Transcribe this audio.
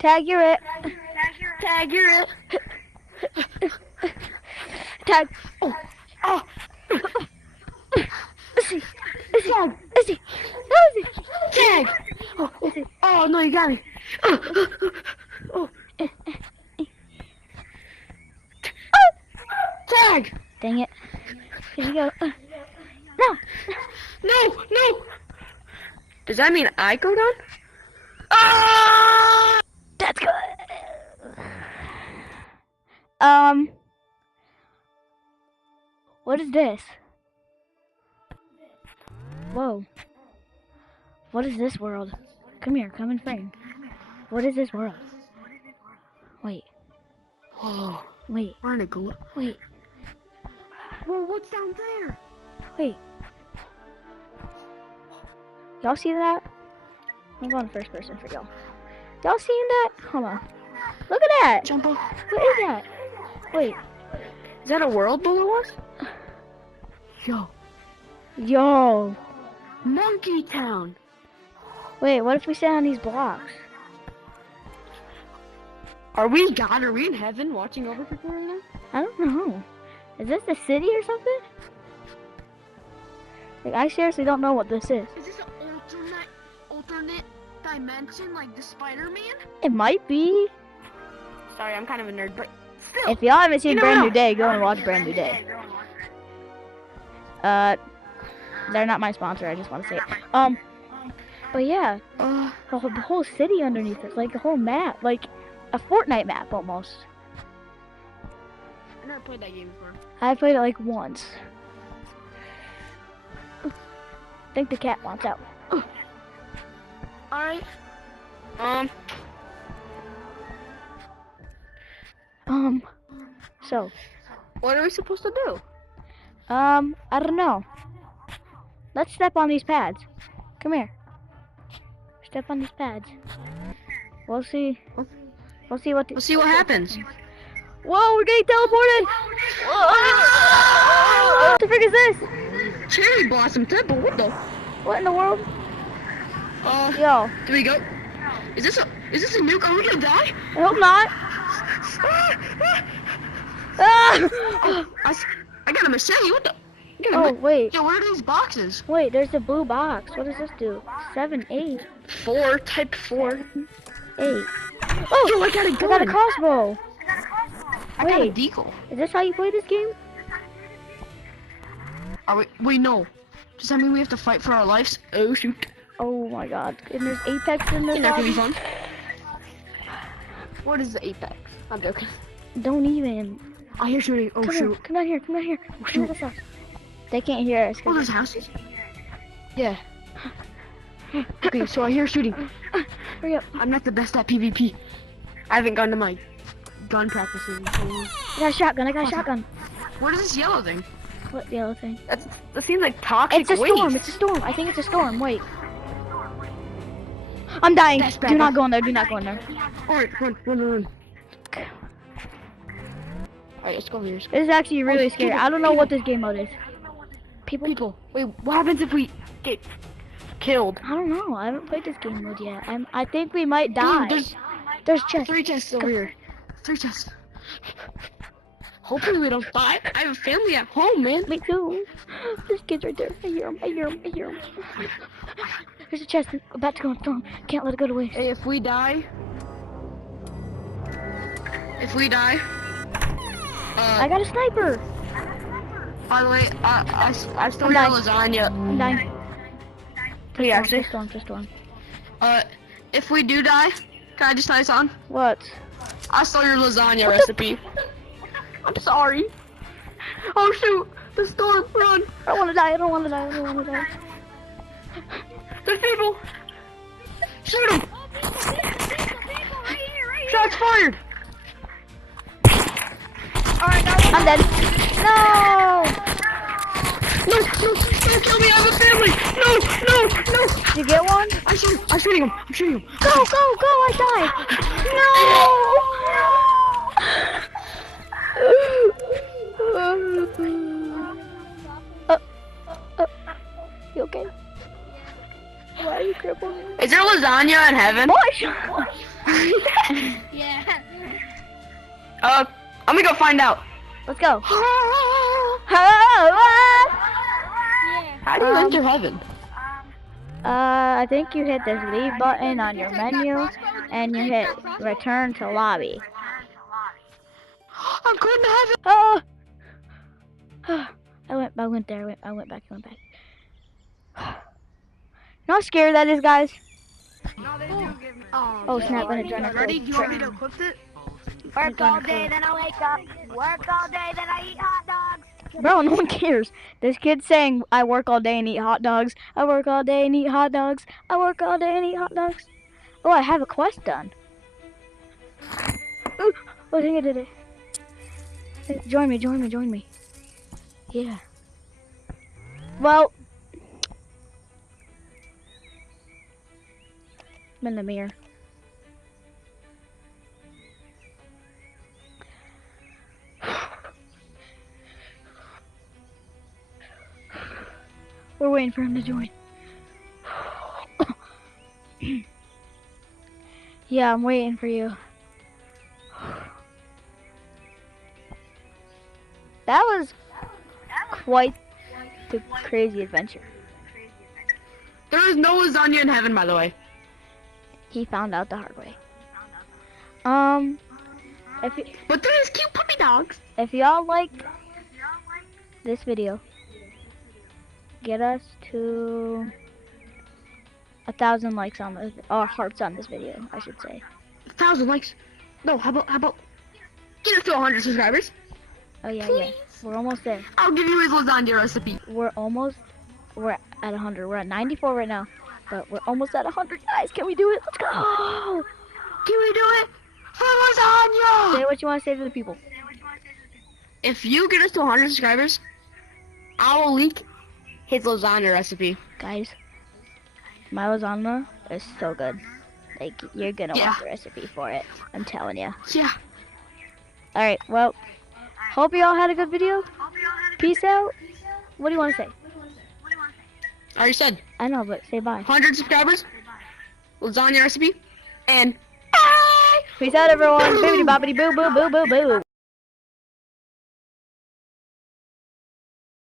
Tag, you're it. Tag, you're it. Tag. Oh, oh. Izzy. Izzy. Tag. Izzy. Izzy. Tag. Oh, Izzy. Oh, no, you got me. Oh. Tag. Dang it. Here you go. No. No, no. Does that mean I go down? Ah! That's good. What is this? Whoa. What is this world? Come here, come in frame. What is this world? Wait, Oh, wait, we're in a go. wait, Whoa, what's down there? wait. Y'all see that? I'm going first person for y'all. Y'all seeing that? Hold on. Look at that! Jump up. What is that? Wait. Is that a world below us? Yo, Yo. Monkey Town. Wait, what if we stand on these blocks? Are we God? Are we in heaven watching over people right now? I don't know. Is this the city or something? Like, I seriously don't know what this is. Is this an alternate dimension like the Spider-Man? It might be. Sorry, I'm kind of a nerd, but still. If y'all haven't seen You Brand never New know. Day, go and watch Brand New Day. They're not my sponsor, I just want to say it. But yeah, the whole city underneath it, like a whole map, like a Fortnite map almost. I never played that game before. I played it like once. I think the cat wants out. Alright. So, What are we supposed to do? I don't know. Let's step on these pads. Come here. Step on these pads. We'll see. We'll see what. We'll see what happens. Whoa, we're getting teleported! Whoa! What the frick is this? Cherry Blossom Temple, what the? What in the world? Yo, Do we go? Is this a nuke? Are we gonna die? I hope not. Ah! I got a machete, what the? Oh, wait. Yo, what are these boxes? Wait, there's a blue box. What does this do? 7, 8, 4, type 4. 8. Oh, Oh, I got a I gun. got a crossbow. I got a Wait. deagle. Is this how you play this game? Are we? Wait, no. Does that mean we have to fight for our lives? Oh shoot. Oh my god. And there's Apex in this Isn't that gonna be lobby? fun? What is the Apex? I'm joking. Don't even. I hear shooting. Oh Come shoot. here, come down here, come down here. Come shoot. to this house. They can't hear us. Oh, there's houses? Yeah. Okay, so I hear shooting. Hurry up. I'm not the best at PvP. I haven't gone to my gun practices in so long. I got a shotgun, I got a shotgun. What is this yellow thing? What yellow thing? That seems like toxic It's a waste. storm, it's a storm. I think it's a storm. Wait. I'm dying. That's bad. Do not go in there, do not go in there. Alright, run. Alright, let's go over here. This is actually really scary. I don't know what this game mode is. People, wait, what happens if we get killed? I don't know. I haven't played this game mode yet. I think we might die. There's chests. 3 chests over here. 3 chests. Hopefully we don't die. I have a family at home, man. Me too. There's kids right there. I hear them. I hear them. I hear them. There's a chest about to go in the storm. Can't let it go to waste. Hey, if we die, I got a sniper. by the way, I stole I'm your dying. lasagna. I'm dying. Can you actually? Just storm. If we do die, can I just tell you something? What? I stole your lasagna recipe. I'm sorry. Oh shoot, the storm, run. I don't want to die. I don't want to die. I don't want to die. There's people. Shoot them. Shots fired. Alright, I'm dead. No! No, don't kill me, I have a family! No! Did you get one? I'm shooting him! Go! I died! You okay? Why are you crippled? Is there lasagna in heaven? Boy, Yeah. I'm gonna go find out. Let's go. Yeah. How do you Um, enter heaven? I think you hit this leave button on your menu, and you hit return to lobby. I'm going to heaven. Oh! I went there. I went back. You know how scary that is, guys? No, they do give me. Oh, snap, and it joined our Ready? code. Do you want me to equip it? Work all day, then I wake up. Work all day, then I eat hot dogs. Bro, no one cares. This kid's saying, I work all day and eat hot dogs. I work all day and eat hot dogs. I work all day and eat hot dogs. Oh, I have a quest done. Ooh, I think I did it. Hey, join me. Yeah. Well, I'm in the mirror. We're waiting for him to join. Yeah, I'm waiting for you. That was quite the crazy adventure. There is no lasagna in heaven, by the way. He found out the hard way. But there is cute puppy dogs. If y'all like this video, get us to 1,000 likes on this, or hearts on this video, I should say. 1,000 likes. No, how about get us to 100 subscribers? Oh yeah, Please. we're almost there. I'll give you his lasagna recipe. We're at 100. We're at 94 right now, but we're almost at 100, guys. Can we do it? Let's go. Can we do it for lasagna? Say what you want to say to the people. If you get us to 100 subscribers, I will leak his lasagna recipe. Guys, my lasagna is so good. Like, you're gonna Yeah. want the recipe for it. I'm telling you. Yeah. Alright, well, hope you all had a good video. Peace out. What do you want to say? I already said I know, but say bye. 100 subscribers, lasagna recipe, and bye. Peace out, everyone. Boobity boppity boo boo boo boo boo.